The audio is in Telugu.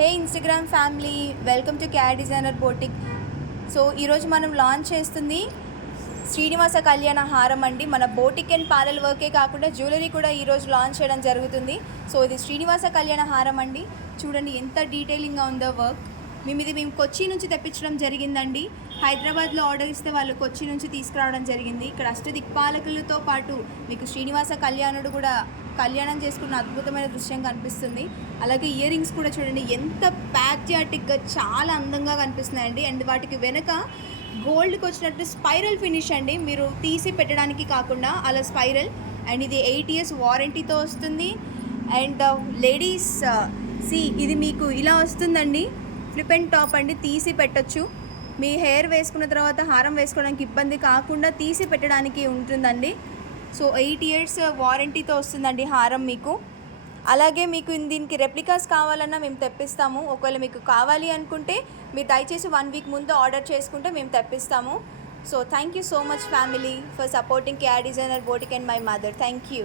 Hey Instagram family, welcome to CAD designer boutique. So ఈరోజు మనం లాంచ్ చేస్తుంది శ్రీనివాస కళ్యాణ హారం అండి. మన బోటిక్ అండ్ పార్లర్ వర్కే కాకుండా జ్యువెలరీ కూడా ఈరోజు లాంచ్ చేయడం జరుగుతుంది. సో ఇది శ్రీనివాస కళ్యాణ హారం అండి. చూడండి ఎంత డీటెయిలింగ్గా ఉందో వర్క్. మేము కొచ్చి నుంచి తెప్పించడం జరిగిందండి. హైదరాబాద్లో ఆర్డర్ ఇస్తే వాళ్ళు కొచ్చి నుంచి తీసుకురావడం జరిగింది. ఇక్కడ అష్టదిక్పాలకులతో పాటు మీకు శ్రీనివాస కళ్యాణుడు కూడా కళ్యాణం చేసుకున్న అద్భుతమైన దృశ్యం కనిపిస్తుంది. అలాగే ఇయర్ రింగ్స్ కూడా చూడండి ఎంత ప్యాట్రియాటిక్గా చాలా అందంగా కనిపిస్తున్నాయండి. అండ్ వాటికి వెనక గోల్డ్కి వచ్చినట్టు స్పైరల్ ఫినిష్ అండి, మీరు తీసి పెట్టడానికి కాకుండా అలా స్పైరల్. అండ్ ఇది 8 years వారంటీతో వస్తుంది. అండ్ లేడీస్ ఇది మీకు ఇలా వస్తుందండి, ఫ్లిప్ అండ్ టాప్ అండి, తీసి పెట్టచ్చు. మీ హెయిర్ వేసుకున్న తర్వాత హారం వేసుకోవడానికి ఇబ్బంది కాకుండా తీసి పెట్టడానికి ఉంటుందండి. సో 8 years వారంటీతో వస్తుందండి హారం మీకు. అలాగే మీకు దీనికి రెప్లికాస్ కావాలన్నా మేము తెప్పిస్తాము. ఒకవేళ మీకు కావాలి అనుకుంటే మీరు దయచేసి 1 week ముందు ఆర్డర్ చేసుకుంటే మేము తెప్పిస్తాము. So thank you so much family for supporting CAD designer boutique and my mother. Thank you.